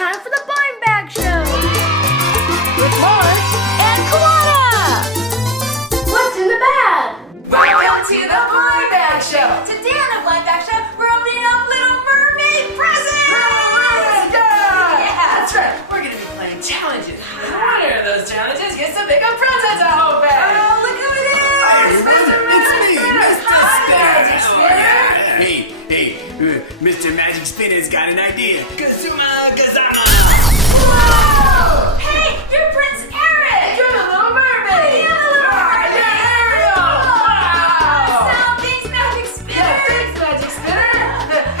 time for the blind bag show with Mark and Koana. What's in the bag? Welcome to the blind bag show. Today on the blind bag show, we're opening up little mermaid presents. Yeah, that's right. We're gonna be playing challenges. The winner of those challenges gets to pick a present to open. Oh, look who it is! It's me, Mr. Magic Spinner. Hey, Mr. Magic Spinner's got an idea. Kazuma Kazama! Whoa! Hey, you're Prince Erik. You're the little mermaid. Yeah, the little mermaid. Ariel. Wow! So, thanks, Magic Spinner. Yeah, thanks, Magic Spinner.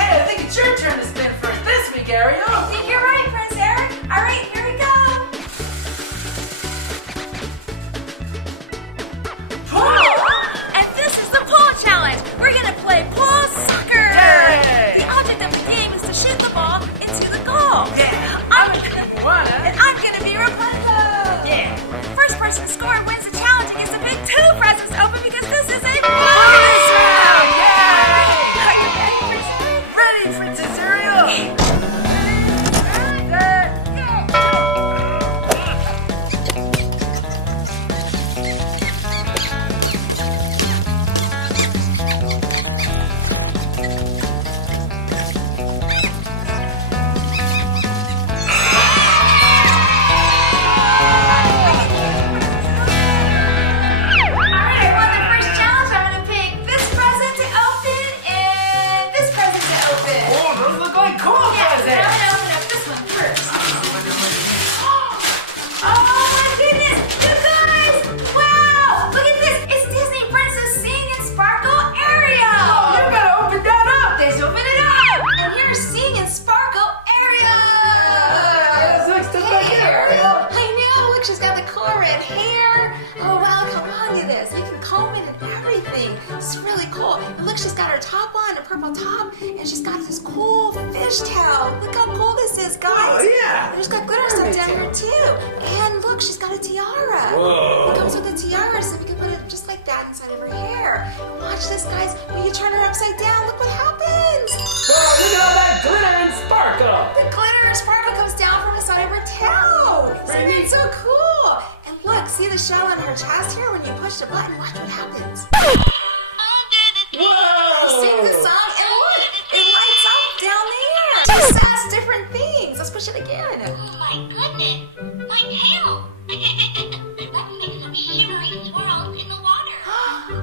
Hey, I think it's your turn to spin first this week, Ariel. I think you're right, Prince Erik. All right, here we go. And this is the pool challenge. We're gonna play pool soccer. Yay! The object of the game is to shoot the ball into the goal. Yeah. And I'm gonna be Rapunzel. Yeah. First person to score wins the challenge and gets to pick 2 presents to open because this is a bonus Bonus round. round. Yay! Are you ready, Princess? Ready, Princess Ariel? She's got her top on, a purple top, and she's got this cool fishtail. Look how cool this is, guys. Oh, yeah. And she's got glitter stuff down here, too. And look, she's got a tiara. Whoa. It comes with a tiara, so we can put it just like that inside of her hair. And watch this, guys. When you turn her upside down, look what happens. Oh, look at all that glitter and sparkle. The glitter and sparkle comes down from the side of her tail. Isn't it so cool? And look, see the shell on her chest here? When you push the button, watch what happens. Whoa! Sing the song and look, it lights up down there. It just says different things. Let's push it again. Oh my goodness, my tail! Let's make some shimmery swirls in the water.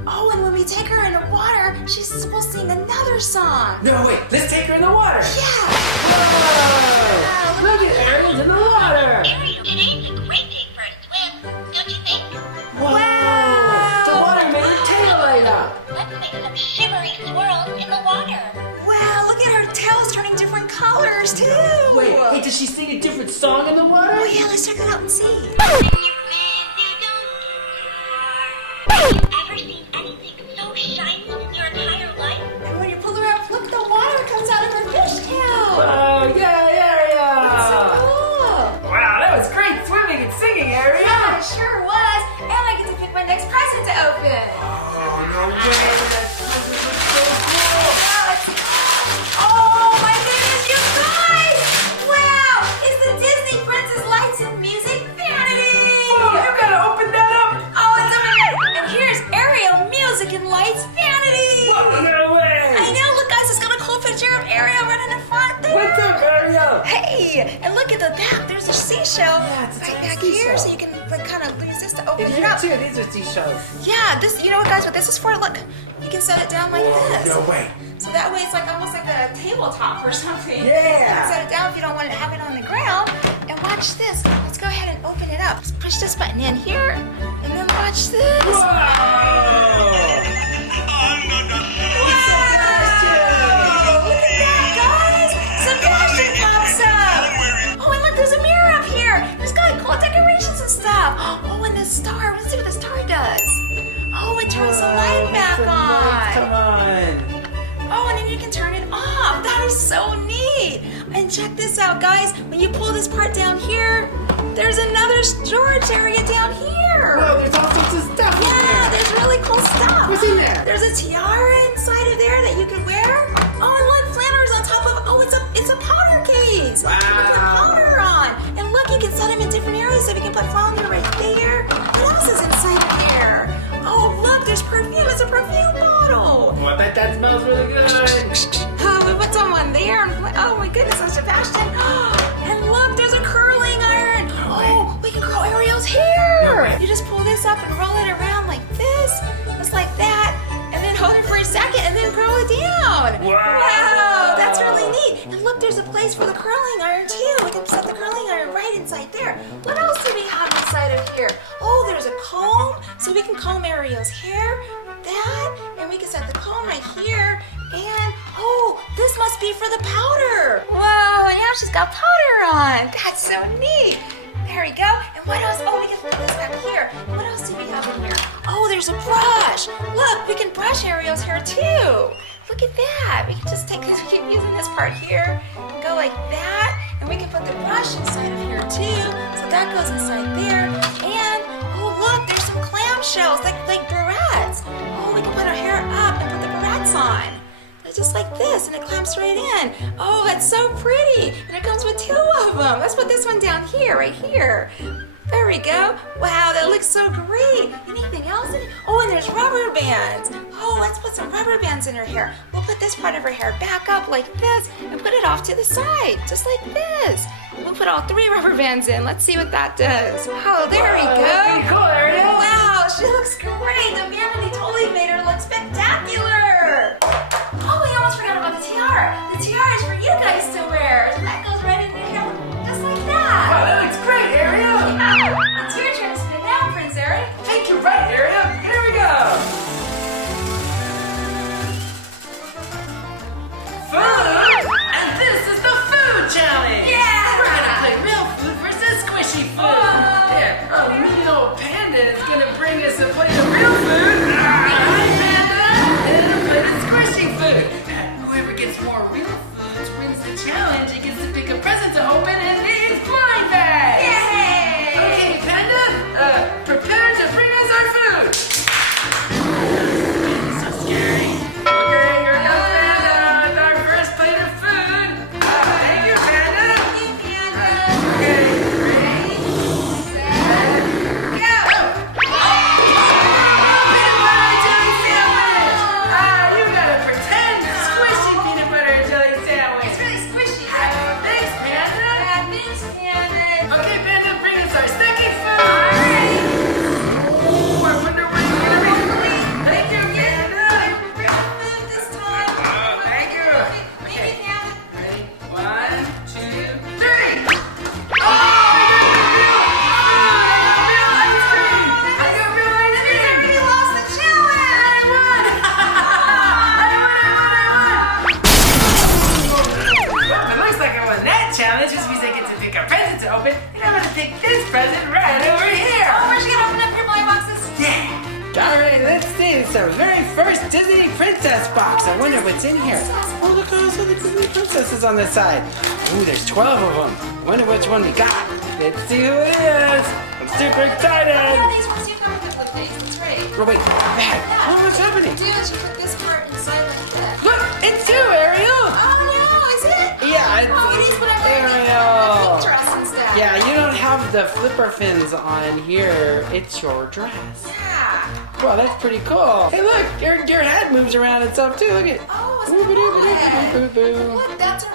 Oh, and when we take her in the water, we'll sing another song. No, wait, let's take her in the water. Yeah. Whoa! Look at Ariel's in the water. Ariel, today's a great day for a swim, don't you think? Wow! The water made her tail light up. Let's make some shimmery swirls in the water. Wow, look at her tails turning different colors, too. Wait, hey, does she sing a different song in the water? Oh, yeah, let's check it out and see. When you're friends, you don't care. Have you ever seen anything so shiny in your entire life? And when you pull her up, look, the water comes out of her fishtail. Whoa, yay, Ariel! That's so cool. Wow, that was great swimming and singing, Ariel. Yeah, it sure was. And I get to pick my next present to open. Oh, no way. That present looks so cool. Oh my goodness, you guys! Wow, it's the Disney Princess Lights Music Vanity. Whoa, you gotta open that up. Oh, it's over here. And here's Ariel Music and Lights Vanity. Whoa, no way. I know, look guys, it's got a cool picture of Ariel right in the front there. What's up, Ariel? Hey, and look at the back. There's a seashell it's a right tiny back here, seashell. so you can like, kind of use this to open And it here up. too, these are seashells. Yeah, this. You know what, guys? What this is for? Look, you can set it down like this. No way. So that way, it's like almost like a tabletop or something. Yeah. You can set it down if you don't want to have it on the ground. And watch this. Let's go ahead and open it up. Just push this button in here, and then watch this. Whoa! Look at that, guys! Sebastian pops up! Oh, and look, there's a mirror up here! There's got like, cool decorations and stuff! Oh, and the star! Let's see what the star does! Oh, it turns the light back Come on! on. Oh, and then you can turn it off! That is so neat! And check this out, guys! When you pull this part down here, there's another storage area down here! Whoa, there's all sorts of stuff in Yeah, there. there's really cool stuff. What's in there? There's a tiara inside of there that you can wear. Oh, and look, Flounder is on top of. Oh, it's a powder case. Wow. You can put powder put Flounder right there. What else is inside of here? Oh, look, there's perfume. It's a perfume bottle. Oh, I bet that smells really good. Oh, we put someone there. Oh my goodness, I'm Sebastian. And look, there's a curling iron. Oh, we can curl Ariel's hair. You just pull this up and roll it around like this, just like that, and then hold it for a second and then curl it down. Wow, that's really neat. And look, there's a place for the curling iron too. We can set the curling iron right inside there. What else do we have inside of here? Oh, there's a comb, so we can comb Ariel's hair. That, and we can set the comb right here. And oh, this must be for the powder. Whoa, now she's got powder on. That's so neat. There we go. And what else? Oh, we can put this back here. What else do we have in here? Oh, there's a brush. Look, we can brush Ariel's hair too. Look at that. We can just take this, we keep using this part here, and go like that. And we can put the brush inside of here too. So that goes inside there. And oh, look, there's some clamshells, like barrettes. Oh, we can put our hair up and put the barrettes on. Just like this, and it clamps right in. Oh, that's so pretty. And it comes with 2 of them. Let's put this one down here, right here. There we go. Wow, that looks so great. Anything else in it? Oh, and there's rubber bands. Oh, let's put some rubber bands in her hair. We'll put this part of her hair back up like this and put it off to the side, just like this. We'll put all 3 rubber bands in. Let's see what that does. Oh, there we go. That's pretty cool, Ariel. Wow, she looks great. The vanity totally made her look spectacular. Oh, we almost forgot about the tiara. The tiara is for you guys to wear. So that goes right in your hair, just like that. Wow, that looks great, Ariel. Yeah. It's your turn to spin now, Prince Erik. Thank you, right, Ariel. Here we go. Food, and this is the food challenge. Yeah. We're gonna play real food versus squishy food. Yeah, a mean old panda is gonna bring us a plate of real food. Hi, panda, and a plate of squishy food. Whoever gets more real foods wins the challenge and gets to pick a present to open in these blind bags. Yay! Okay, panda, prepare to bring us our food. So scary. Okay, here comes panda with our first plate of food. Thank you, panda. Thank you, Panda. Okay, ready, set, go. Peanut butter jelly sandwich. You gotta pretend squishy peanut butter jelly sandwich. It's really squishy. Thanks, panda. Yeah, thanks, Panda. Okay, panda, bring us our second food. Oh, I wonder where you're gonna be. Thank you, panda. Real food this time. Thank you. Maybe, Panda. Ready? 1, 2, 3. Oh, I got real ice cream. We lost the challenge. I won. Well, it looks like I won that challenge, which means I get to pick a present to open, and I'm gonna pick this present right over here. Oh, we're just gonna open up your blind boxes. Yeah. All right, let's see. It's our very first Disney princess box. I wonder what's in here. Oh, look at all the Disney princesses on this side. Ooh, there's 12 of them. Wonder which one we got. Let's see who it is. I'm super excited. Yeah, these ones do come with the flip things. That's right. Oh, wait, bag. Oh, what's happening? Do is you put this part inside like that. Look, it's you, Ariel. Oh no, is it? Yeah, it's Oh, it is, but I'm wearing the Ariel. pink dress instead. Yeah, you don't have the flipper fins on here. It's your dress. Yeah. Wow, that's pretty cool. Hey, look, your head moves around itself too. Look at. Oh, it's Boo-ba-doo-ba-doo-ba-doo-ba-doo. Look, look at the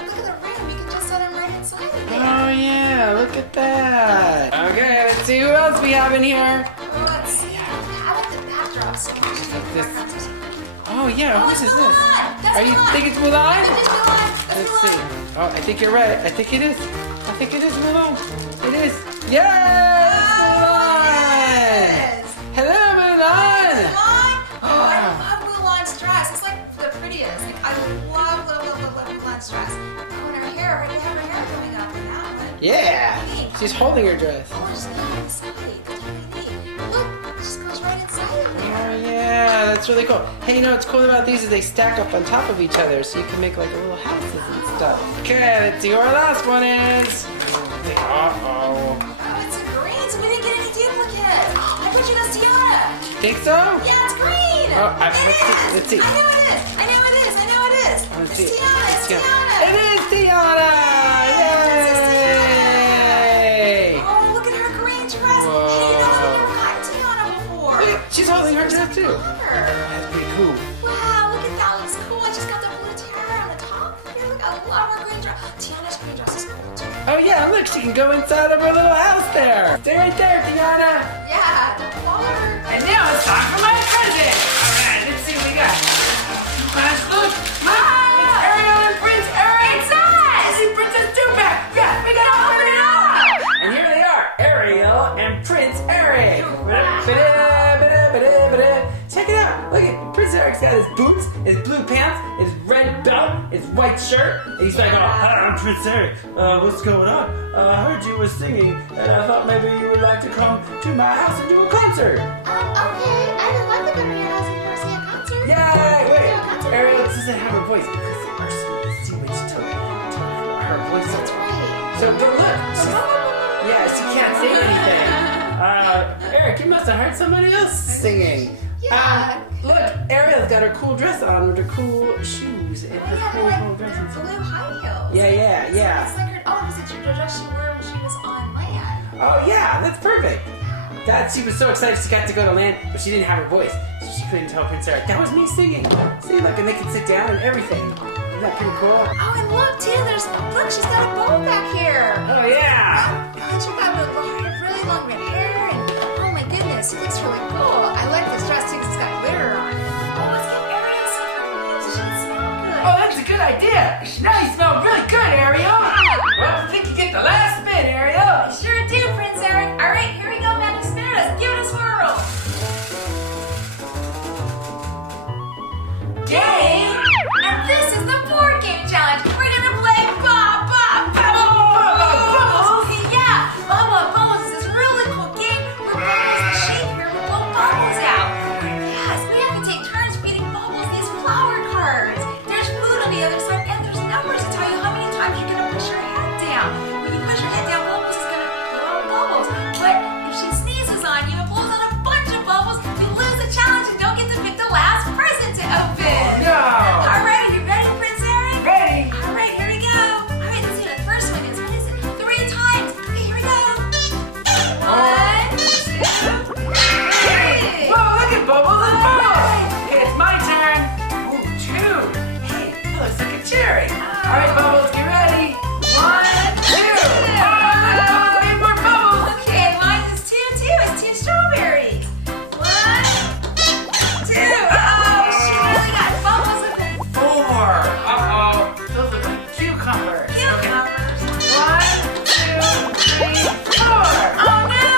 rim. You can just set them right inside of there. Oh yeah, look at that. Okay, let's see who else we have in here. Oh, let's see. How about the backdrops? This- Oh yeah, Oh, whose it's is Mulan. this? That's Are you Mulan. think it's Mulan? I think it's Mulan. That's Let's Mulan. see. Oh, I think you're right. I think it is. I think it is Mulan. It is. Yes, Mulan. Yes. Hello, Mulan. Mulan? Oh, I love Mulan's dress. It's like the prettiest. Like, I love Mulan's dress. Oh, and her hair, they have her hair going up in that one. Yeah. She's holding her dress. Oh, just go inside. That's really neat. Look, it just goes right inside of there. Oh yeah, that's really cool. Hey, you know what's cool about these is they stack up on top of each other, so you can make like little houses and stuff. Okay, let's see who our last one is. Uh-oh. Oh, it's a green, so we didn't get any duplicates. Oh, I bet you that's Tiana. Think so? Yeah, it's green. Oh, It let's see. is. I know it is. I know it is. I know it is. Let's It's see. Tiana. It's Tiana. It is Tiana! Yay! Oh, look at her green dress. Oh yeah, look, she can go inside of her little house there. Stay right there, Tiana. Yeah, the water. And now it's time for my present. All right, let's see what we got. Let's look. It's Ariel and Prince Erik. It's us. See Princess Two-Pack. Yeah, we gotta open it up. And here they are, Ariel and Prince Erik. Check it out. Look at Prince Eric's got his boots, his blue pants, his red belt, his white shirt. And he's like, oh, hi, I'm Prince Erik. What's going on? I heard you were singing, and I thought maybe you would like to come to my house and do a concert. Okay, I would love to come to your house and go see a concert. Yay! Wait, Ariel doesn't have her voice because our sea witch took her voice. That's right. So, but look, she can't sing anything. Erik, you must have heard somebody else singing. Yeah. Look, Ariel's got her cool dress on with her cool shoes and her cool dress. Blue high heels. Yeah. It's like her, was it the dress she wore when she was on land? Oh yeah, that's perfect. She was so excited she got to go to land, but she didn't have her voice, so she couldn't tell Prince Erik, that was me singing. See, look, and they can sit down and everything. Isn't that pretty cool? Oh, and look too, look, she's got a bow back here. Oh yeah. And she's got really long red hair, and oh my goodness, it looks really cool. I like this dress too, 'cause it's got glitter on it. Oh, let's give Ariel some perfume so she can smell good. Oh, that's a good idea. Now you smell really good, Ariel. Well, I think you get the last spin, Ariel. Sure do, Prince Erik. All right, here we go, Magic Spinners. Give it a swirl. Game, and this is the board game challenge. We're gonna play Bubbles. Yeah, Bubbles is this really cool game where we use the shape here to blow bubbles out. Yes, we have to take turns feeding Bubbles these flower cards. There's food on the other side, and there's numbers to tell you how many times you're gonna push your head down. When you push your head down, Bubbles is gonna blow out bubbles. But if she sneezes on you and blows out a bunch of bubbles, you lose the challenge and don't get to pick the last present to open. No. All right, are you ready, Prince Erik? Ready. All right, here we go. All right, let's see what the first one is. What is it? 3 times. Okay, here we go. 1, 2, 3. Whoa, look at Bubbles and Bubbles. Okay, it's my turn. Ooh, 2. Hey, that looks like a cherry. All right, Bubbles, get ready. 1, 2. Oh, need more bubbles. Okay, mine is 2, too. It's 2 strawberries. 1, 2. Oh, she really got bubbles in there. 4. Uh-oh. Those look like cucumbers. Cucumbers. 1, 2, 3, 4. Oh, no.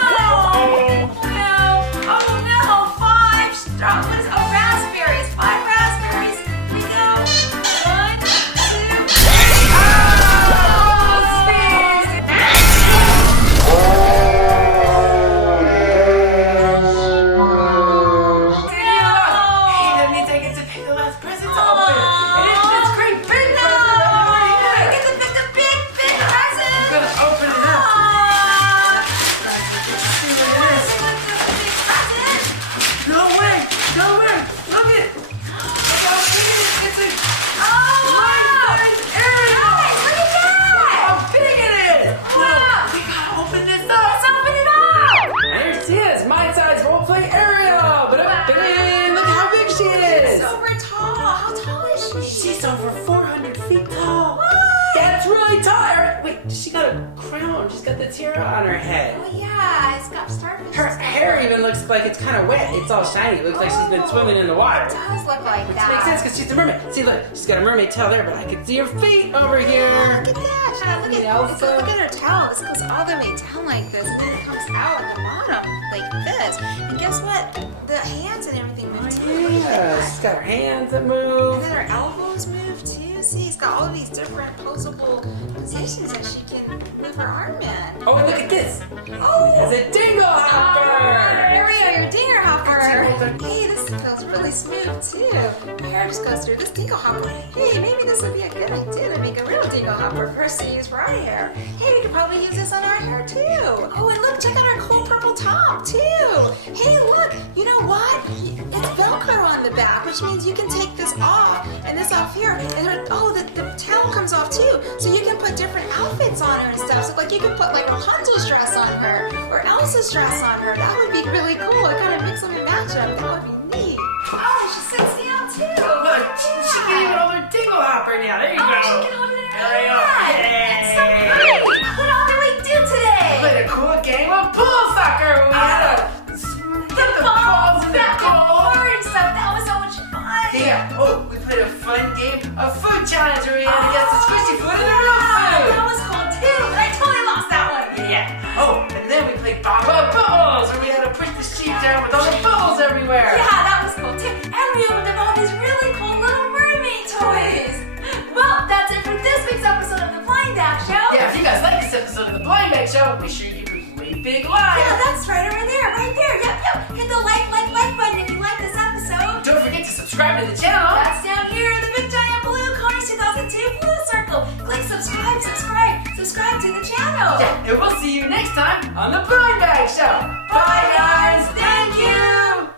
Oh, no. 5 strawberries. Oh, raspberries. 5 raspberries. Here we go. 1, 2, 3. Oh, sneeze. Hey, that means I get to pick the last present to open. And it's this great big present that I've already I had. get to pick the big present. I'm gonna open it up. See what it is. No way! No way! Look it! Look how big it is! It's a life-size Ariel! Look at that! How big it is! Wow. We gotta open this up! Let's open it up! There she is! My-size roleplay Ariel! But look how big she is! Super tall. How tall is she? She's over 400 feet tall! That's really tall! Wait, she got a crown. She's got the tiara on her head. Oh yeah, it's got starfish. Her hair even looks like it's kind of wet. It's all shiny. It looks like she's been swimming in the water. It does look like Which that. makes sense because she's a mermaid. See, look, she's got a mermaid tail there, but I can see her feet over here. Look at that. Shana, look at her tail. This goes all the way down like this, and then it comes out at the bottom like this. And guess what? The hands and everything move too. Yeah, she's got her hands that And move. then her elbows move too. See, it's got all these different posable positions that she can move her arm in. Oh, and look at this. Oh! It's a dinglehopper. Here we go, your dinger hopper. Hey, this feels really smooth too. My hair just goes through this dingle hopper. Hey, maybe this would be a good idea to make a real dingle hopper for us to use for our hair. Hey, we could probably use this on our hair too. Oh, and look, check out our cool purple top too. Hey, look, you know what? It's Velcro on the back, which means you can take this off and this off here. And the tail comes off too. So you can put different outfits on her and stuff. So like you could put like Rapunzel's dress on her or Elsa's dress on her. That would be really cool. It kind of mix them and match them. That would be neat. Oh, she sits down too. Look, she can even hold her dinglehopper now. There you go. Oh, she can hold it in her There you go. hand. It's so great. game of food challenge where we had to guess the squishy food and the real food. That was cool too, but I totally lost that one. Yeah. Oh, and then we played Bob Bubbles where we had to push the sheep down with all the bubbles everywhere. Yeah, that was cool too. And we opened up all these really cool little mermaid toys. Well, that's it for this week's episode of the Blind Bag Show. Yeah, if you guys like this episode of the Blind Bag Show, make sure you give it a great big like. Yeah, that's right over there, right there. Yep. Hit the like button if you like this episode. Don't forget to subscribe to the channel. That's down here, the big giant blue Konas2002 blue circle. Click subscribe to the channel. Yeah, and we'll see you next time on the Blind Bag Show.